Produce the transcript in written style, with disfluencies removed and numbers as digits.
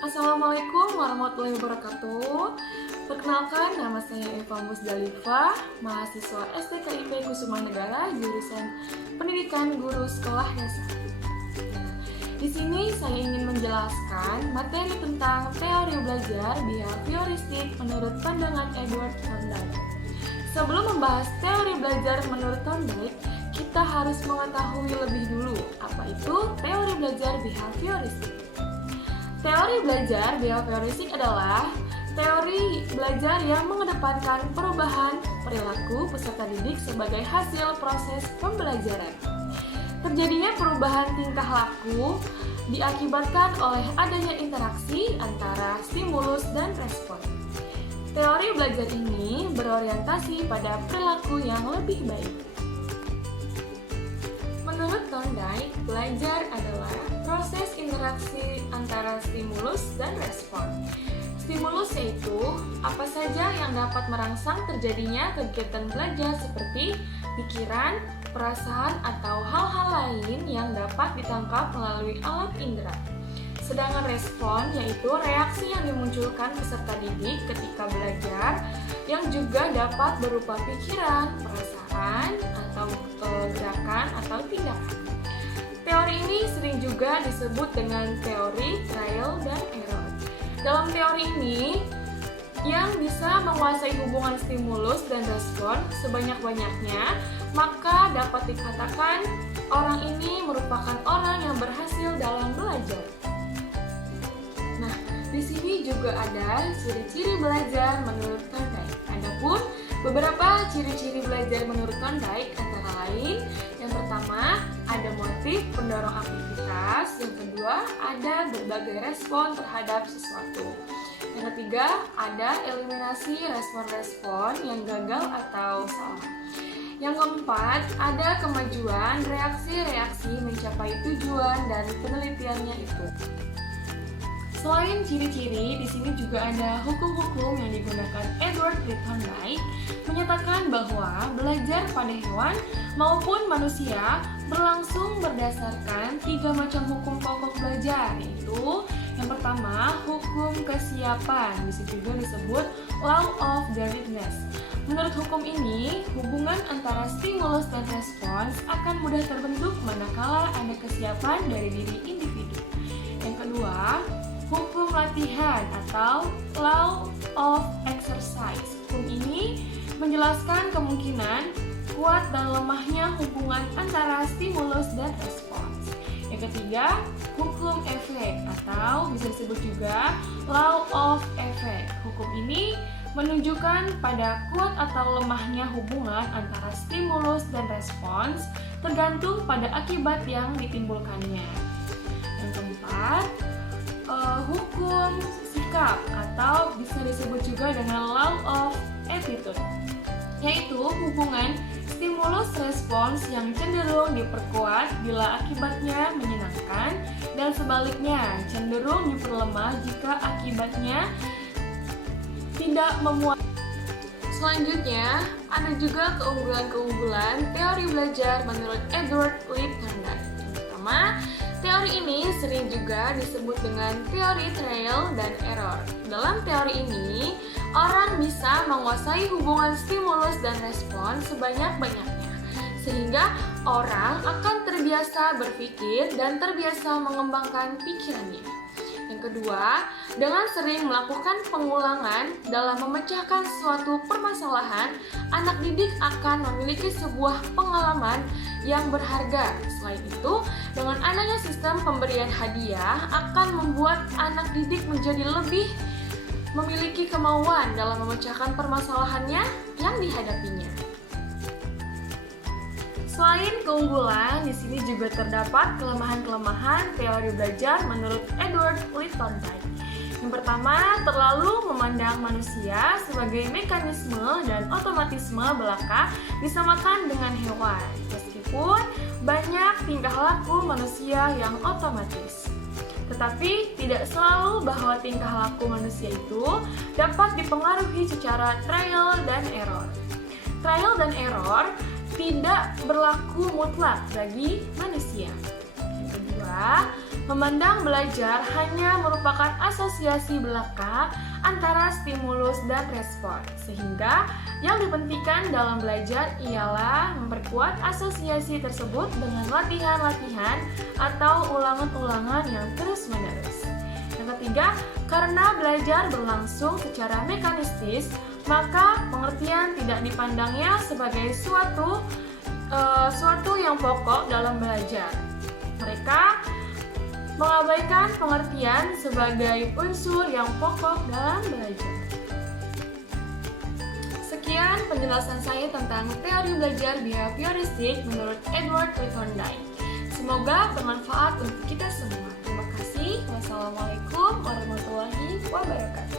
Assalamualaikum warahmatullahi wabarakatuh. Perkenalkan, nama saya Eva Musdalifah, mahasiswa STKIP Kusuma Negara, jurusan Pendidikan Guru Sekolah Dasar. Di sini saya ingin menjelaskan materi tentang teori belajar behavioristik menurut pandangan Edward Thorndike. Sebelum membahas teori belajar menurut Thorndike, kita harus mengetahui lebih dulu apa itu teori belajar behavioristik. Teori belajar behavioristik adalah teori belajar yang mengedepankan perubahan perilaku peserta didik sebagai hasil proses pembelajaran. Terjadinya perubahan tingkah laku diakibatkan oleh adanya interaksi antara stimulus dan respon. Teori belajar ini berorientasi pada perilaku yang lebih baik. Menurut Thorndike, belajar adalah proses interaksi antara stimulus dan respon. Stimulus yaitu apa saja yang dapat merangsang terjadinya kegiatan belajar seperti pikiran, perasaan, atau hal-hal lain yang dapat ditangkap melalui alat indera. Sedangkan respon yaitu reaksi yang dimunculkan peserta didik ketika belajar yang juga dapat berupa pikiran, perasaan, atau gerakan atau tindakan. Teori ini sering juga disebut dengan teori trial dan error. Dalam teori ini, yang bisa menguasai hubungan stimulus dan respon sebanyak-banyaknya, maka dapat dikatakan orang ini merupakan orang yang berhasil dalam belajar. Nah, di sini juga ada ciri-ciri belajar menurut Thorndike. Adapun beberapa ciri-ciri belajar menurut Thorndike antara lain, yang pertama ada motif pendorong aktivitas, yang kedua ada berbagai respon terhadap sesuatu. Yang ketiga, ada eliminasi respon-respon yang gagal atau salah. Yang keempat, ada kemajuan reaksi-reaksi mencapai tujuan dan penelitiannya itu. Selain ciri-ciri, di sini juga ada hukum-hukum yang digunakan Edward Thorndike menyatakan bahwa belajar pada hewan maupun manusia berlangsung berdasarkan 3 macam hukum pokok belajar, yaitu yang pertama, hukum kesiapan, bisa juga disebut law of readiness. Menurut hukum ini, hubungan antara stimulus dan respons akan mudah terbentuk manakala ada kesiapan dari diri individu. Yang kedua, hukum latihan atau law of exercise. Hukum ini menjelaskan kemungkinan kuat dan lemahnya hubungan antara stimulus dan respons. Yang ketiga, hukum efek atau bisa disebut juga law of effect. Hukum ini menunjukkan pada kuat atau lemahnya hubungan antara stimulus dan respons tergantung pada akibat yang ditimbulkannya. Yang keempat, hukum sikap atau bisa disebut juga dengan law of attitude, yaitu hubungan stimulus respons yang cenderung diperkuat bila akibatnya menyenangkan dan sebaliknya cenderung diperlemah jika akibatnya tidak memuaskan. Selanjutnya, ada juga keunggulan-keunggulan teori belajar menurut Edward Thorndike. Yang pertama, teori ini sering juga disebut dengan teori trial dan error. Dalam teori ini, orang bisa menguasai hubungan stimulus dan respon sebanyak-banyaknya, sehingga orang akan terbiasa berpikir dan terbiasa mengembangkan pikirannya. Yang kedua, dengan sering melakukan pengulangan dalam memecahkan suatu permasalahan, anak didik akan memiliki sebuah pengalaman yang berharga. Selain itu, dengan adanya sistem pemberian hadiah akan membuat anak didik menjadi lebih memiliki kemauan dalam memecahkan permasalahannya yang dihadapinya. Selain keunggulan, di sini juga terdapat kelemahan-kelemahan teori belajar menurut Edward Thorndike. Yang pertama, terlalu memandang manusia sebagai mekanisme dan otomatisme belaka disamakan dengan hewan, meskipun banyak tingkah laku manusia yang otomatis. Tetapi tidak selalu bahwa tingkah laku manusia itu dapat dipengaruhi secara trial dan error. Trial dan error tidak berlaku mutlak bagi manusia. Yang kedua, mereka memandang belajar hanya merupakan asosiasi belaka antara stimulus dan respon, sehingga yang dipentingkan dalam belajar ialah memperkuat asosiasi tersebut dengan latihan-latihan atau ulangan-ulangan yang terus-menerus. Yang ketiga, karena belajar berlangsung secara mekanistis, maka pengertian tidak dipandangnya sebagai suatu yang pokok dalam belajar. Mereka mengabaikan pengertian sebagai unsur yang pokok dalam belajar. Sekian penjelasan saya tentang teori belajar behavioristik menurut Edward Thorndike. Semoga bermanfaat untuk kita semua. Terima kasih. Wassalamualaikum warahmatullahi wabarakatuh.